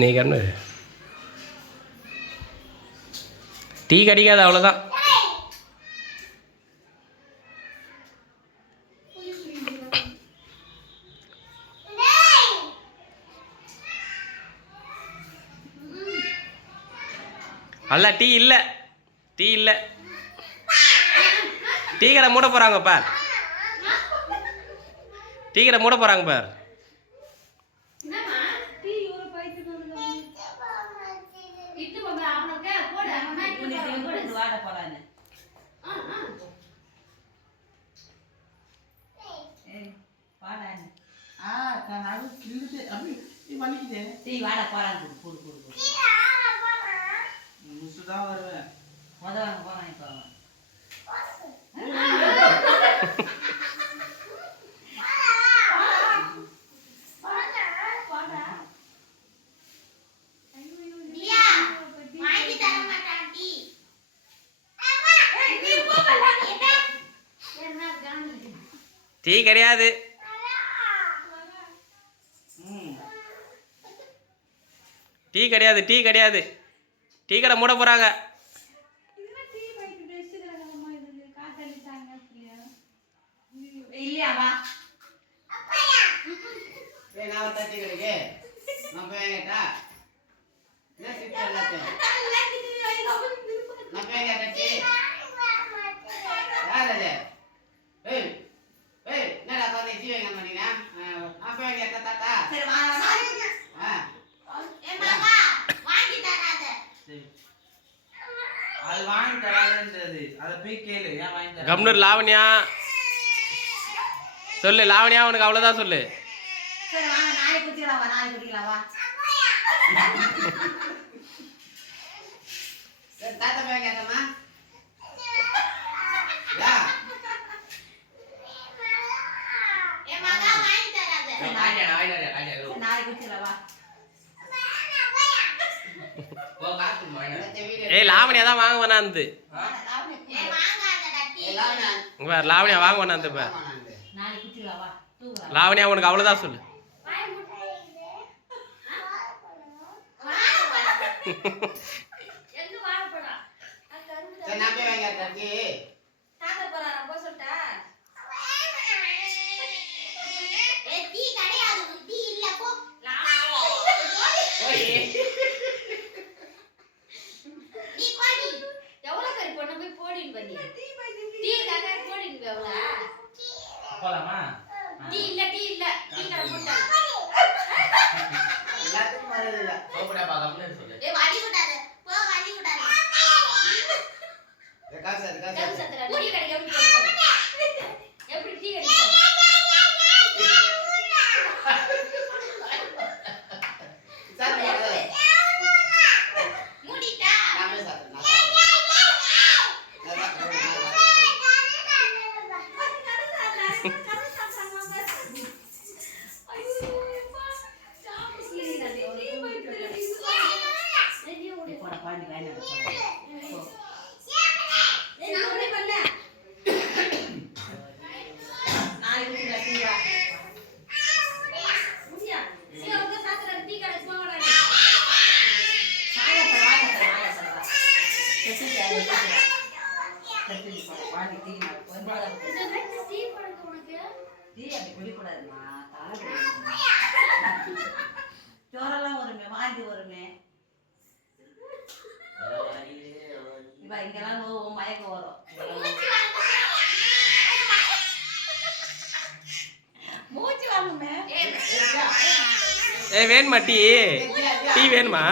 நீ கண்ணு டீ கடிக்காது அவ்வளோதான். அல்ல டீ இல்லை, டீ இல்லை. டீ கடை மூட போகிறாங்க பார், டீ கடை மூட போகிறாங்க பார். டீ கிடையாது, டீ கிடையாது, டீ கிடையாது. டீ கடை மூட போறாங்க. கம்னூர் லாவண்யா சொல்லு, லாவண்யா உனக்கு அவ்வளோதான் சொல்லு. ஏய் லாவண்யா தான் வாங்க வேணாந்து, லாவண்யா வாங்க வேணாந்து. இப்போ லாவண்யா உனக்கு அவ்வளோதான் சொல்லு. ஜோரெல்லாம் வருமே, வாந்தி வருமே, இங்கெல்லாம் நோவும் மயக்கம் வரும். மூச்சு வாங்குமே. ஏ வேணுமா டீ? டீ வேணுமா?